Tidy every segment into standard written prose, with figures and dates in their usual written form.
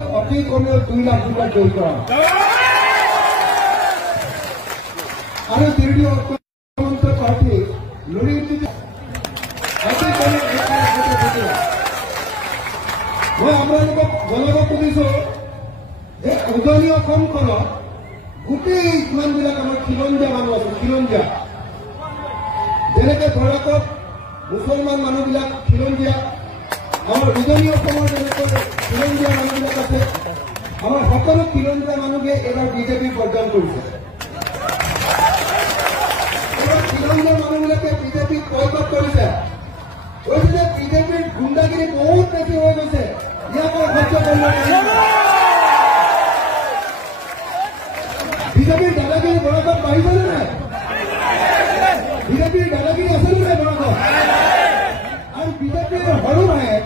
অতি কমেও 2 লাখ টকা জড়িত কৰা আৰু তৃতীয় অৰ্থমন্ত্ৰী প্ৰাৰ্থী লৰিমজীত অতি কমেও 1 লাখ টকা মই আপোনালোকক জনাব খুজিছো যে উজনি অসমখনত গোটেই যিমানবিলাক আমাৰ খিলঞ্জীয়া মানুহ আছে খিলঞ্জীয়া যেনেকৈ ধৰক মুছলমান মানুহবিলাক খিলঞ্জীয়া আমাৰ উজনি অসমৰ যেনেকৈ খিলঞ্জীয়া মানুহবিলাক আছে আমাৰ সকলো খিলঞ্জীয়া মানুহে এইবাৰ বিজেপি প্ৰদান কৰিছে এইবাৰ খিলঞ্জীয়া মানুহবিলাকে বিজেপিক বয়কট কৰিছে কৈছে যে বিজেপিৰ গুণ্ডাগিৰি বহুত বেছি হৈ গৈছে ইয়াক সহ্য কৰিব বিজেপিৰ দাদাগিৰি বৰাকত বাঢ়িছেনে নাই বিজেপিৰ দাদাগিৰি আছেনে নাই বৰাকত আৰু বিজেপিৰ সৰু ভাইয়ে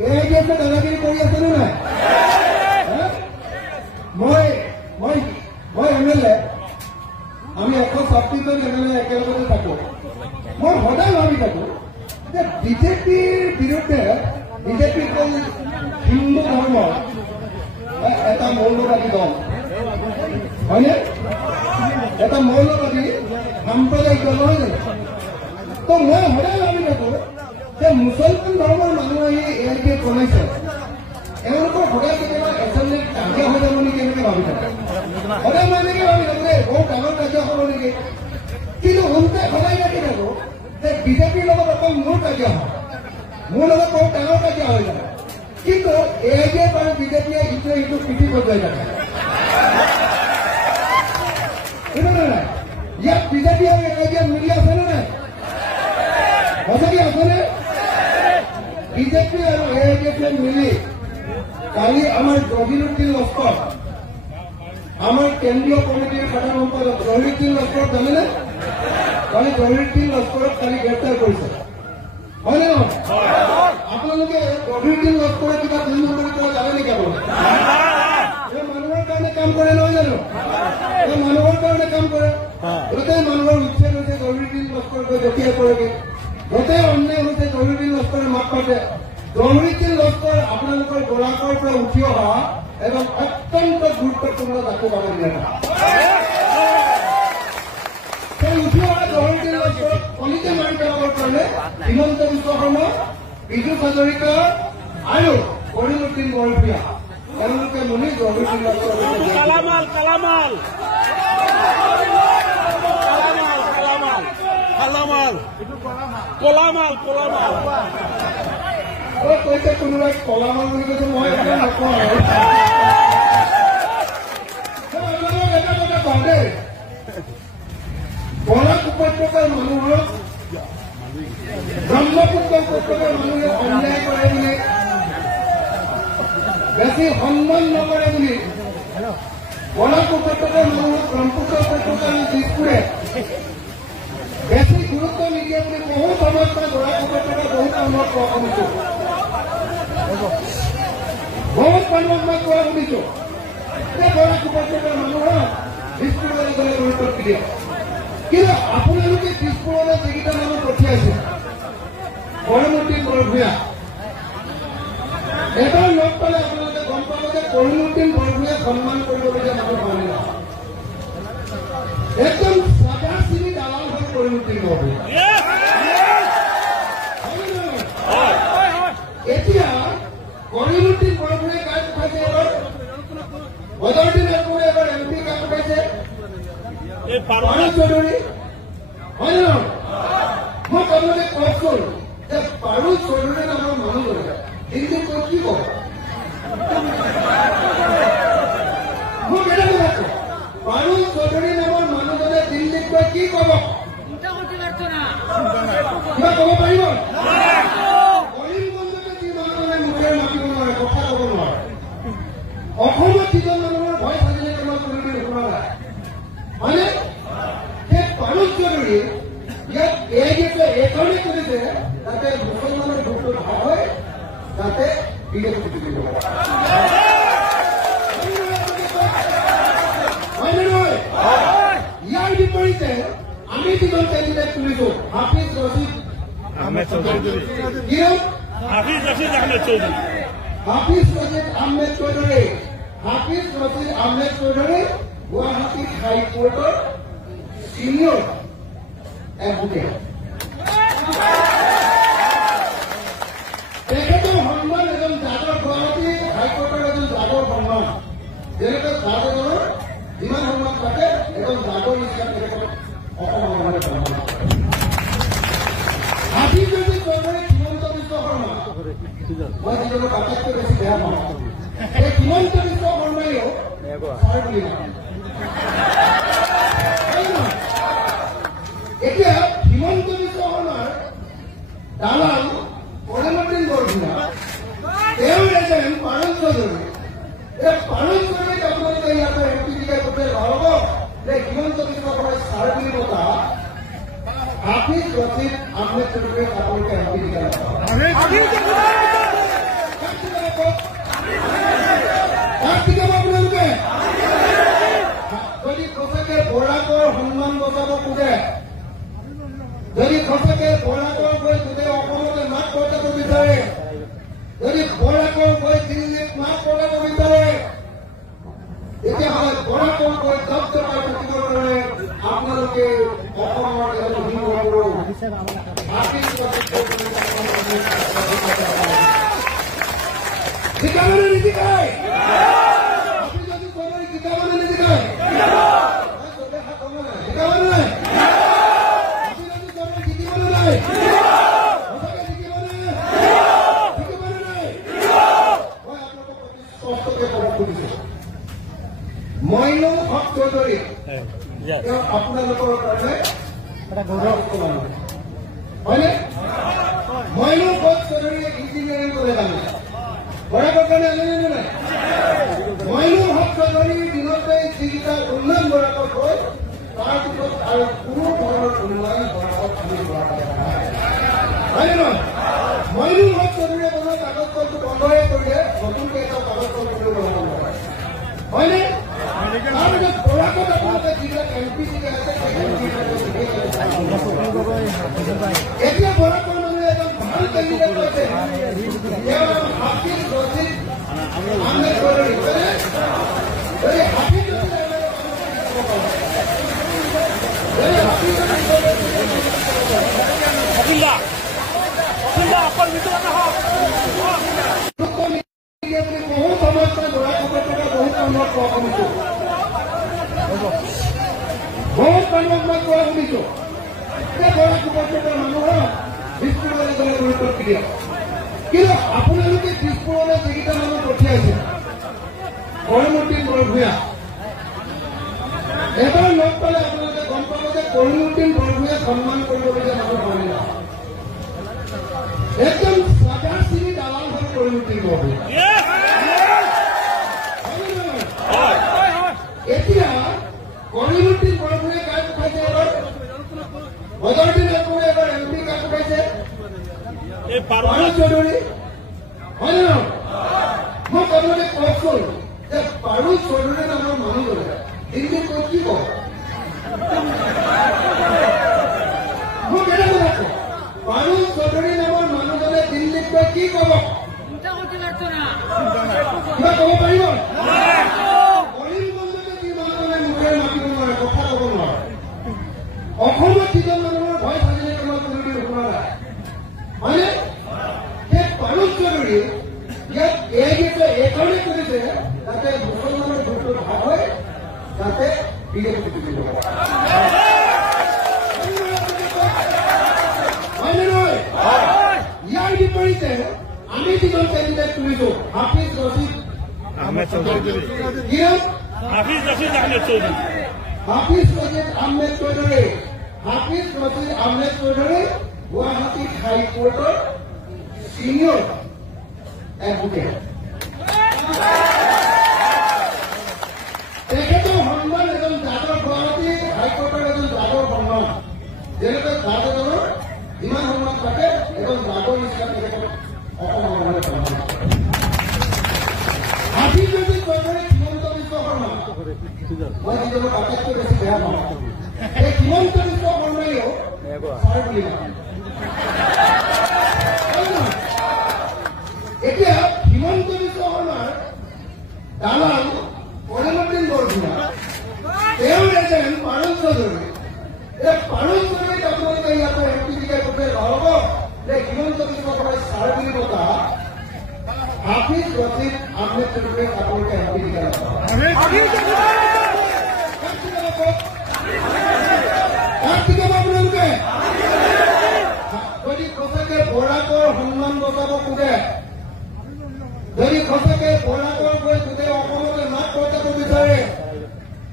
AIDFে দাদাগিৰি কৰি আছেনে নাই মই MLA আমি 126জন MLA একেলগতে থাকো মই সদায় ভাবি থাকো যে বিজেপিৰ বিৰুদ্ধে বিজেপি হ'ল হিন্দু ধৰ্মৰ এটা মৌলবাদী দল হয়নে এটা মৌলবাদী সাম্প্ৰদায়িক দল নহয় জানো তো মই সদায় ভাবি থাকো যে মুছলমান ধৰ্মৰ মানুহ আহি AIDF বনাইছে এওঁলোকৰ সদায় কেতিয়াবা এছেম্বলিত কাজিয়া হৈ যাব নেকি এনেকৈ ভাবি থাকে সদায় মই এনেকৈ ভাবি থাকো দেই বহুত ডাঙৰ কাজিয়া হ'ব নেকি কিন্তু ওলোটাই সদায় লাগি থাকো যে বিজেপিৰ লগত অকল মোৰ কাজিয়া হয় মোৰ লগত বহুত ডাঙৰ কাজিয়া হৈ যায় কিন্তু AIDF আৰু বিজেপিয়ে ইটোৱে ইটোক পিঠি বজাই থাকে নাই ইয়াত বিজেপি আৰু AIDF মিলি আছেনে নাই সঁচাকৈ আছেনে বিজেপি আৰু AIDFে মিলি কালি আমাৰ জহিৰুদ্দিন লস্কৰ আমাৰ কেন্দ্ৰীয় কমিটিৰ সাধাৰণ সম্পাদক জহিৰুদ্দিন লস্কৰ জানেনে কালি জহিৰুদ্দিন লস্কৰক কালি গ্ৰেপ্তাৰ কৰিছে হয়নে নহয় আপোনালোকে জহিৰুদ্দিন লস্কৰে কিবা 2 নম্বৰী কৰা জানে নেকি আপোনালোকে এই মানুহৰ কাৰণে কাম কৰে নহয় জানো এই মানুহৰ কাৰণে কাম কৰে গোটেই মানুহৰ উচ্ছেদ হৈছে জহিৰুদ্দিন লস্কৰ গৈ জঁপিয়াই পৰেগৈ গোটেই অন্যায় হৈছে জহিৰুদ্দিন লস্কৰে মাত মাতে জহিৰুদ্দিন লস্কৰ আপোনালোকৰ গৰাকৰ পৰা উঠি অহা এজন অত্যন্ত গুৰুত্বপূৰ্ণ জাতি বান্ধি নেতা সেই উঠি অহা জহিৰুদ্দিন লস্কৰক কলিতে মাৰি পেলাবৰ কাৰণে হিমন্ত বিশ্ব শৰ্মা বিজু হাজৰিকা আৰু কৰিমুদ্দিন বৰভূঞা তেওঁলোকে মিলি জহিৰুদ্দিন লস্কৰ কৈছে কোনোবাই কলামাল বুলি কৈছে মই নকওঁ আৰু এটা কথা কওঁ দেই বৰাক উপত্যকাৰ মানুহক ব্ৰহ্মপুত্ৰ উপত্যকাৰ মানুহে অন্যায় কৰে বুলি বেছি সন্মান নকৰে বুলি বৰাক উপত্যকাৰ মানুহক ব্ৰহ্মপুত্ৰ উপত্যকাৰ দিশপুৰে বেছি গুৰুত্ব নিদিয়ে বুলি বহুত সময়ত মই বৰাক উপত্যকাৰ বহুত মানুহক কোৱা শুনিছো বহুত মানুহক মই কোৱা শুনিছো যে বৰাক উপত্যকাৰ মানুহক দিশপুৰলৈ গ'লে গুৰুত্ব দিয়ে কিন্তু আপোনালোকে দিশপুৰলৈ যিকেইটা মানুহ পঠিয়াইছে কৰিমুদ্দিন বৰভূঞা এবাৰ লগ পালে আপোনালোকে গম পাব যে কৰিমুদ্দিন বৰভূঞাক সন্মান কৰিবলগীয়া মানুহ হোৱা নাই একদম চাদা চিনি দালাল হৈ কৰিমুদ্দিন বৰভূঞা এতিয়া কৰিমুদ্দিন বৰভূঞাই কাজ উঠাইছে এবাৰ বদৰুদ্দিন নাৰায়ণপুৰে এবাৰ MP কাজ উঠাইছে পাৰুল চৌধুৰী হয় নে নহয় মই আপোনালোকে কওকচোন যে পাৰুল চৌধুৰী নামৰ মানুহজনে হিন্দীত কৈ কি কব মোক এটা কথা পাৰুল চৌধুৰী নামৰ মানুহজনে দিল্লীত গৈ কি কব কিবা কব পাৰিব কৰিমগঞ্জতে যি মানুহজনে মুখেৰে মাতিব নোৱাৰে কথা কব নোৱাৰে অসমত যিজন মানুহৰ ভয় থাকিলে কেৱল কৰিবি শুনা নাই হয়নে সেই পাৰুল চৌধুৰী ইয়াত AIDFে এইকাৰণে কৰিছে যাতে মুছলমানৰ ভোটটো নহয় যাতে বিজেপি জিকিব হয়নে নহয় ইয়াৰ বিপৰীতে আমি যিজন কেণ্ডিডেট তুলিছো হাফিজ ৰছিদ আহমেদ চৌধুৰী হাফিজ ৰছিদ আহমেদ চৌধুৰী গুৱাহাটী হাইকোৰ্টৰ চিনিয়ৰ এডভোকেট। তেখেতৰ সন্মান এজন জাজৰ, গুৱাহাটী হাইকোৰ্টৰ এজন জাজৰ সন্মান, যেনেকৈ জাজ এজনৰ যিমান সন্মান থাকে এজন জাজৰ নিচিনা তেখেতৰ অসমৰ সন্মানে সন্মান। হাফিজ ৰছিদ চৌধুৰী হিমন্ত বিশ্ব শৰ্মা, মই যিজনক আটাইতকৈ বেছি বেয়া পাওঁ, এই হিমন্ত বিশ্ব শৰ্মাইও ছাৰ বুলি নাম। এতিয়া হিমন্ত বিশ্ব শৰ্মাৰ দালাল কলিমুদ্দিন বৰভূঞা, তেওঁৰ এজেণ্ট পাৰুল চৌধুৰী। এই পাৰুল চৌধুৰীক আপোনালোকে ইয়াৰ পৰা এমপি দিয়াই পঠিয়াই নহ'ব যে হিমন্ত বিশ্ব শৰ্মাই ছাৰ বুলি মতা হাফিজ ৰছিদ আহমেদ চৌধুৰীক আপোনালোকে এমপি দিয়াই আপোনালোকে যদি সঁচাকে বৰাকৰ সন্মান বচাব খোজে, যদি সঁচাকে বৰাকৰ গৈ গোটেই অসমতে মাত পতাব বিচাৰে, যদি বৰাকৰ গৈ দিল্লীত মাত পতাব বিচাৰে, তেতিয়াহ'লে বৰাকৰ গৈ দপ্তৰাই থাকিবৰ কাৰণে আপোনালোকে অসমৰ এজন হিন্দু শিকাবলৈ নিশিকায়, শিকাবলৈ নিশিকায়, শিকাবলৈ নাই, মইনুল হক চৌধুৰী তেওঁ আপোনালোকৰ কাৰণে হয়নে? মইনুল হক চৌধুৰীয়ে ইঞ্জিনিয়াৰিং কৰে জানে, বৰাকৰ কাৰণে জানে নাই? মইনুল হক চৌধুৰীৰ দিনতে যিকেইটা উন্নয়ন বৰাকৰ হৈ তাৰপিছত আৰু কোনো ধৰণৰ উন্নয়ন বৰাকত আমি বৰাকৰ হয়নে নহয়? মইনুল হক চৌধুৰীয়ে বনোৱা কাগজ কলটো বন্ধই কৰিলে, নতুনকৈ এটা কাগজ কল কৰিব নহয় হয়নে? তাৰপিছত বৰাকত আপোনালোকে যিবিলাক এমপি আছে এতিয়া বৰাকৰ মানুহে এজন ভাল কেণ্ডিডেট হৈছে, তেওঁ হাফিজ ৰছিদ আহমেদ চৌধুৰী। যদি হাফিজ বহুত সমস্যা বৰাকৰ পৰা বহুত কামত কোৱা শুনিছো, বহুত কামত মই কোৱা শুনিছো। বৰাক উপত্যকাৰ মানুহৰ দিছপুৰলৈ গ'লে গুৰুত্ব দিয়ে, কিন্তু আপোনালোকে দিছপুৰলৈ যিকেইটা মানুহ পঠিয়াইছে, কলিমুদ্দিন বৰভূঞা, এবাৰ লগ পালে আপোনালোকে গম পাব যে কলিমুদ্দিন বৰভূঞা সন্মান কৰিবলগীয়া মানুহ হয় না। একদম চাদা চিনি দালাল হ'ল কলিমুদ্দিন বৰভূঞা। এতিয়া কলিমুদ্দিন বৰভূঞাই কাক উঠাইছে, এবাৰ বদৰুদ্দিন নাথে এবাৰ এমপি কাক উঠাইছে, পাৰুল চৌধুৰী হয় নে নহয়? মই আপোনালোকে কওকচোন যে পাৰুল চৌধুৰী নামৰ মানুহজনে দিল্লীত গৈ কি কয়? মোক এটা কথা কওক, পাৰুল চৌধুৰী নামৰ মানুহজনে দিল্লীত গৈ কি কব? কিবা কব পাৰিব? কৰিমগঞ্জতে যি মানুহজনে মুখেৰে মাতিব নোৱাৰে, কথা কব নোৱাৰে, অসমত যিজন মানুহৰ ভয় থাকিলে তোমাৰ কোনোদিন শুনা নাই হয়নে? সেই পাৰুল চৌধুৰী ইয়াত এইকাৰণে কৰিছে যাতে মুছলমানৰ ভোটটো ভাগ হয়, যাতে বিজেপি হয়নে নহয়? ইয়াৰ বিপৰীতে আমি যিজন কেণ্ডিডেট তুলিছো হাফিজ ৰছিদ আহমেদ চৌধুৰী, হাফিজ ৰছিদ আহমেদ চৌধুৰী, হাফিজ ৰছিদ আহমেদ চৌধুৰী গুৱাহাটী হাইকোৰ্টৰ চিনিয়ৰ এডভোকেট। তেখেতৰ সন্মান এজন জাজৰ, গুৱাহাটী হাইকোৰ্টৰ এজন জাজৰ সন্মান, যেনেকৈ জাজ এজনৰ যিমান সন্মান থাকে এজন জাজৰ নিচিনা তেখেতৰ অসমৰ সন্মানে সন্মান। হাফিজ ৰছিদ চৌধুৰী হিমন্ত বিশ্ব শৰ্মা, মই যিজনক আটাইতকৈ বেছি বেয়া পাওঁ, এই হিমন্ত বিশ্ব শৰ্মাইও ছাৰ বুলি নাম। এতিয়া হিমন্ত দালাল পৰিণতিন বৰভূঞা তেওঁ এজন পাৰুল চৌধুৰী এই পাৰুল চৌধুৰীক আপোনালোকে ইয়াতে এমপি টিকেট কৰিলে নহ'ব যে হিমন্ত বিশ্ব শৰ্মাই ছাৰ বুলি মতা হাফিজ ৰচিদ আহমেদ চৌধুৰীক আপোনালোকে এমপি টিকেট আপোনালোকে যদি সঁচাকে বৰাকৰ সন্মান বচাব খোজে যদি সঁচাকে বৰাকৰ গৈ গোটেই অসমতে মাত পতাব বিচাৰে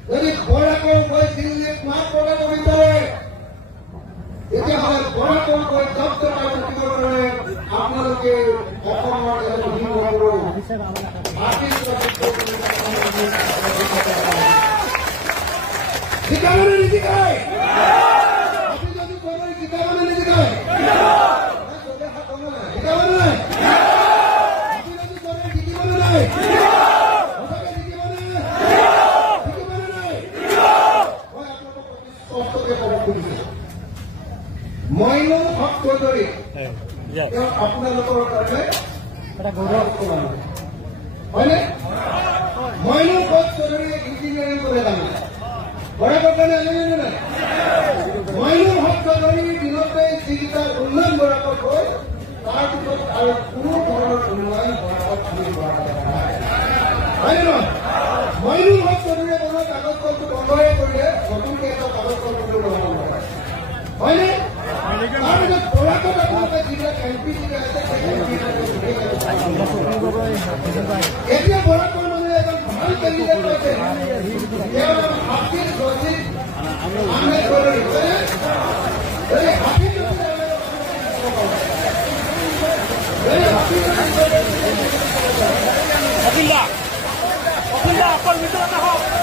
যদি বৰাকৰ গৈ দিল্লীত মাত পতাব বিচাৰে তেতিয়াহ'লে বৰাকৰ গৈ জব্দ কৰি থাকিব পাৰে আপোনালোকে অসমৰ এজন হিন্দু জিকাবনে নিজিকায় আপুনি যদি কয় জিকাবনে নিজিকায় জিকাবনে নাই মইনুল হক চৌধুৰী তেওঁ আপোনালোকৰ কাৰণে এটা গৌৰৱ হয়নে মইনুল হক চৌধুৰী ইঞ্জিনিয়াৰিং কৰি জানে বৰাকৰ কাৰণে জানে নাই মইনুল হক চৌধুৰী দিনতে যিকেইটা উন্নয়ন বৰাকত হৈ তাৰপিছত আৰু কোনো ধৰণৰ উন্নয়ন বৰাকত আমি কৰা নাই হয় নহয় মইনুল হক চৌধুৰীয়ে বনোৱা কাগজ কলটো বন্ধই কৰিলে নতুনকৈ এটা কাগজ কলটো বনাব নোৱাৰে হয়নে তাৰপিছত বৰাকত আপোনালোকে যিবিলাক এমপি আছে এতিয়া বৰাকৰ মানুহে এজন ভাল কেণ্ডিডেট পাইছে তেওঁৰ নাম হাফিজ ৰচিদ আহমেদ চৌধুৰী এই হাফিজ অখিলা অকল ভিতৰত আহক